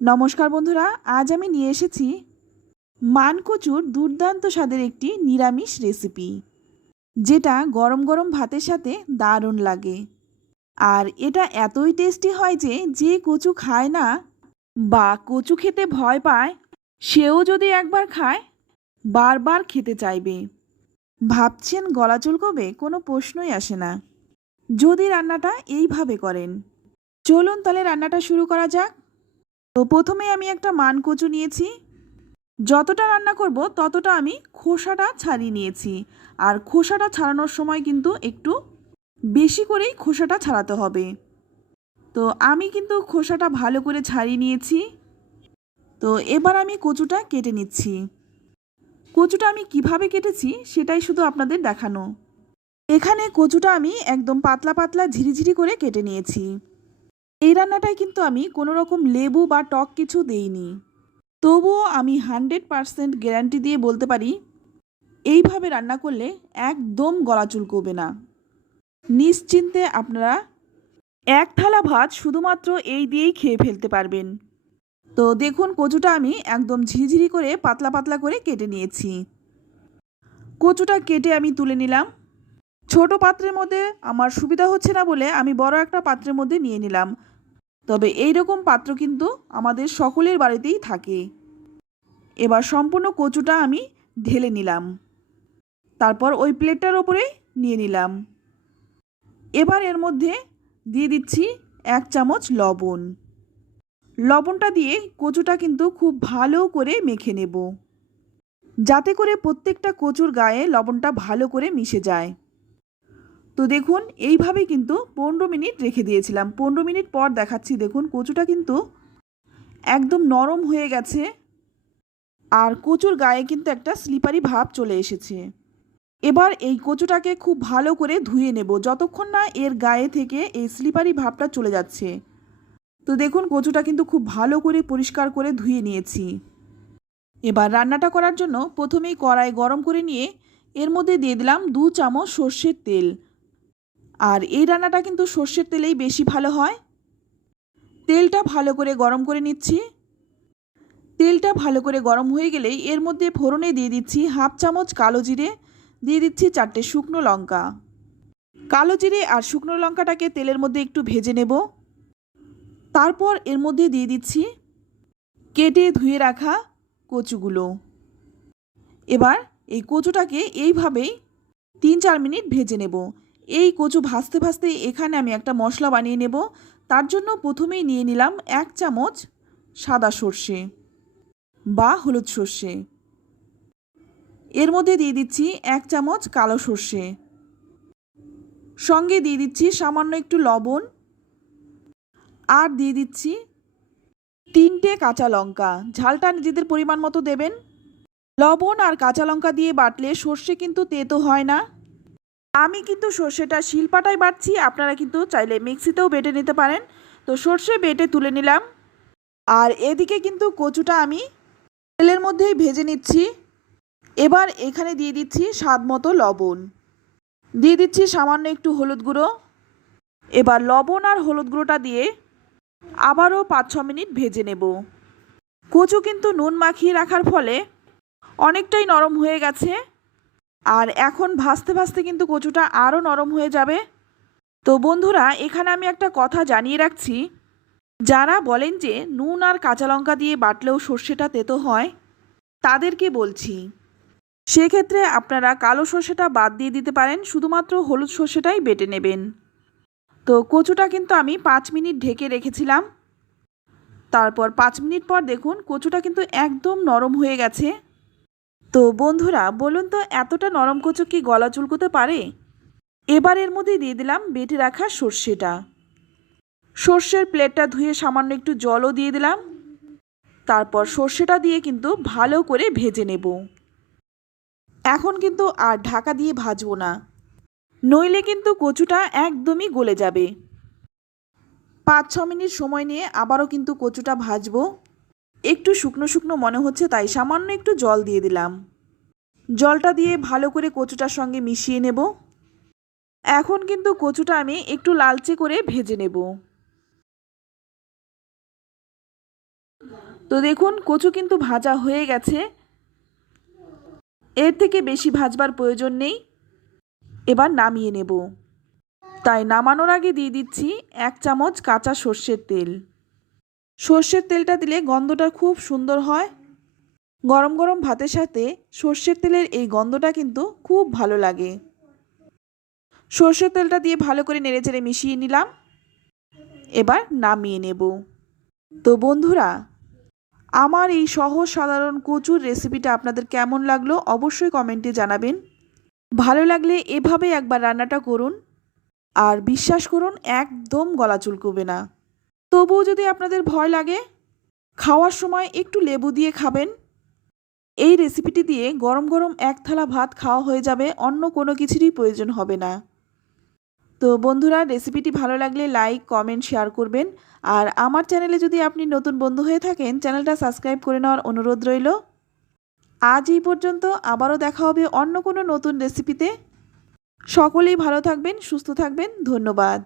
নমস্কার বন্ধুরা, আজ আমি নিয়ে এসেছি মানকচুর দুর্দান্ত স্বাদের একটি নিরামিষ রেসিপি যেটা গরম গরম ভাতের সাথে দারুণ লাগে। আর এটা এতই টেস্টি হয় যে যে কচু খায় না বা কচু খেতে ভয় পায়, সেও যদি একবার খায়, বারবার খেতে চাইবে। ভাবছেন গলা চুলকবে, কোনো প্রশ্নই আসে না। যদি রান্নাটা এইভাবে করেন, চলুন তাহলে রান্নাটা শুরু করা যাক। তো প্রথমে আমি একটা মান কচু নিয়েছি। যতটা রান্না করব, ততটা আমি খোসাটা ছাড়িয়ে নিয়েছি। আর খোসাটা ছাড়ানোর সময় কিন্তু একটু বেশি করেই খোসাটা ছাড়াতে হবে। তো আমি কিন্তু খোসাটা ভালো করে ছাড়িয়ে নিয়েছি। তো এবার আমি কচুটা কেটে নিচ্ছি। কচুটা আমি কীভাবে কেটেছি, সেটাই শুধু আপনাদের দেখানো। এখানে কচুটা আমি একদম পাতলা পাতলা ঝিরিঝিরি করে কেটে নিয়েছি। এই রান্নাটায় কিন্তু আমি কোনো রকম লেবু বা টক কিছু দেইনি। তবুও আমি হান্ড্রেড পারসেন্ট গ্যারান্টি দিয়ে বলতে পারি, এইভাবে রান্না করলে একদম গলা চুলকোবে না। নিশ্চিন্তে আপনারা এক থালা ভাত শুধুমাত্র এই দিয়েই খেয়ে ফেলতে পারবেন। তো দেখুন কচুটা আমি একদম ঝিঝিরি করে পাতলা পাতলা করে কেটে নিয়েছি। কচুটা কেটে আমি তুলে নিলাম। ছোট পাত্রের মধ্যে আমার সুবিধা হচ্ছে না বলে আমি বড় একটা পাত্রের মধ্যে নিয়ে নিলাম। তবে এই রকম পাত্র কিন্তু আমাদের সকলের বাড়িতেই থাকে। এবার সম্পূর্ণ কচুটা আমি ঢেলে নিলাম। তারপর ওই প্লেটটার ওপরে নিয়ে নিলাম। এবার এর মধ্যে দিয়ে দিচ্ছি এক চামচ লবণ। লবণটা দিয়ে কচুটা কিন্তু খুব ভালো করে মেখে নেব। যাতে করে প্রত্যেকটা কচুর গায়ে লবণটা ভালো করে মিশে যায়। তো দেখুন এইভাবে কিন্তু পনেরো মিনিট রেখে দিয়েছিলাম। পনেরো মিনিট পর দেখাচ্ছি, দেখুন কচুটা কিন্তু একদম নরম হয়ে গেছে আর কচুর গায়ে কিন্তু একটা স্লিপারি ভাব চলে এসেছে। এবার এই কচুটাকে খুব ভালো করে ধুয়ে নেব, যতক্ষণ না এর গায়ে থেকে এই স্লিপারি ভাবটা চলে যাচ্ছে। তো দেখুন, কচুটা কিন্তু খুব ভালো করে পরিষ্কার করে ধুয়ে নিয়েছি। এবার রান্নাটা করার জন্য প্রথমেই কড়াই গরম করে নিয়ে এর মধ্যে দিয়ে দিলাম দু চামচ সর্ষের তেল। আর এই রান্নাটা কিন্তু সর্ষের তেলেই বেশি ভালো হয়। তেলটা ভালো করে গরম করে নিচ্ছি। তেলটা ভালো করে গরম হয়ে গেলেই এর মধ্যে ফোড়নে দিয়ে দিচ্ছি হাফ চামচ কালো জিরে, দিয়ে দিচ্ছি চারটে শুকনো লঙ্কা। কালো জিরে আর শুকনো লঙ্কাটাকে তেলের মধ্যে একটু ভেজে নেব। তারপর এর মধ্যে দিয়ে দিচ্ছি কেটে ধুয়ে রাখা কচুগুলো। এবার এই কচুটাকে এইভাবেই তিন চার মিনিট ভেজে নেব। এই কচু ভাজতে ভাজতে এখানে আমি একটা মশলা বানিয়ে নেব। তার জন্য প্রথমেই নিয়ে নিলাম এক চামচ সাদা সর্ষে বা হলুদ সর্ষে। এর মধ্যে দিয়ে দিচ্ছি এক চামচ কালো সর্ষে। সঙ্গে দিয়ে দিচ্ছি সামান্য একটু লবণ। আর দিয়ে দিচ্ছি তিনটে কাঁচা লঙ্কা। ঝালটা নিজেদের পরিমাণ মতো দেবেন। লবণ আর কাঁচা লঙ্কা দিয়ে বাটলে সর্ষে কিন্তু তেতো হয় না। আমি কিন্তু সর্ষেটা শিলপাটায় বাটছি, আপনারা কিন্তু চাইলে মিক্সিতেও বেটে নিতে পারেন। তো সর্ষে বেটে তুলে নিলাম। আর এদিকে কিন্তু কচুটা আমি তেলের মধ্যেই ভেজে নিচ্ছি। এবার এখানে দিয়ে দিচ্ছি স্বাদ মতো লবণ। দিয়ে দিচ্ছি সামান্য একটু হলুদ গুঁড়ো। এবার লবণ আর হলুদ গুঁড়োটা দিয়ে আবারও পাঁচ ছ মিনিট ভেজে নেব। কচু কিন্তু নুন মাখিয়ে রাখার ফলে অনেকটাই নরম হয়ে গেছে। আর এখন ভাজতে ভাজতে কিন্তু কচুটা আরও নরম হয়ে যাবে। তো বন্ধুরা, এখানে আমি একটা কথা জানিয়ে রাখছি। যারা বলেন যে নুন আর কাঁচা লঙ্কা দিয়ে বাটলেও সর্ষেটা তেতো হয়, তাদেরকে বলছি, সেক্ষেত্রে আপনারা কালো সর্ষেটা বাদ দিয়ে দিতে পারেন, শুধুমাত্র হলুদ সর্ষেটাই বেটে নেবেন। তো কচুটা কিন্তু আমি পাঁচ মিনিট ঢেকে রেখেছিলাম। তারপর পাঁচ মিনিট পর দেখুন, কচুটা কিন্তু একদম নরম হয়ে গেছে। তো বন্ধুরা, বলুন তো এতটা নরম কচু কি গলা চুলকোতে পারে? এবার এর মধ্যে দিয়ে দিলাম বেটে রাখা সর্ষেটা। সর্ষের প্লেটটা ধুয়ে সামান্য একটু জলও দিয়ে দিলাম। তারপর সর্ষেটা দিয়ে কিন্তু ভালো করে ভেজে নেব। এখন কিন্তু আর ঢাকা দিয়ে ভাজবো না। নইলে কিন্তু কচুটা একদমই গলে যাবে। পাঁচ ছ মিনিট সময় নিয়ে আবারও কিন্তু কচুটা ভাজবো। একটু শুকনো শুকনো মনে হচ্ছে, তাই সামান্য একটু জল দিয়ে দিলাম। জলটা দিয়ে ভালো করে কচুটার সঙ্গে মিশিয়ে নেব। এখন কিন্তু কচুটা আমি একটু লালচে করে ভেজে নেব। তো দেখুন, কচু কিন্তু ভাজা হয়ে গেছে। এর থেকে বেশি ভাজবার প্রয়োজন নেই। এবার নামিয়ে নেব। তাই নামানোর আগে দিয়ে দিচ্ছি এক চামচ কাঁচা সর্ষের তেল। সর্ষের তেলটা দিলে গন্ধটা খুব সুন্দর হয়। গরম গরম ভাতের সাথে সর্ষের তেলের এই গন্ধটা কিন্তু খুব ভালো লাগে। সর্ষের তেলটা দিয়ে ভালো করে নেড়েচেড়ে মিশিয়ে নিলাম। এবার নামিয়ে নেব। তো বন্ধুরা, আমার এই সহজ সাধারণ কচুর রেসিপিটা আপনাদের কেমন লাগল অবশ্যই কমেন্টে জানাবেন। ভালো লাগলে এভাবে একবার রান্নাটা করুন। আর বিশ্বাস করুন, একদম গলা চুলকবে না। তবুও যদি আপনাদের ভয় লাগে, খাওয়ার সময় একটু লেবু দিয়ে খাবেন। এই রেসিপিটি দিয়ে গরম গরম এক থালা ভাত খাওয়া হয়ে যাবে, অন্য কোনো কিছুরই প্রয়োজন হবে না। তো বন্ধুরা, রেসিপিটি ভালো লাগলে লাইক, কমেন্ট, শেয়ার করবেন। আর আমার চ্যানেলে যদি আপনি নতুন বন্ধু হয়ে থাকেন, চ্যানেলটা সাবস্ক্রাইব করে নেওয়ার অনুরোধ রইল। আজ এই পর্যন্ত আবারও দেখা হবে অন্য কোনো নতুন রেসিপিতে। সকলেই ভালো থাকবেন, সুস্থ থাকবেন। ধন্যবাদ।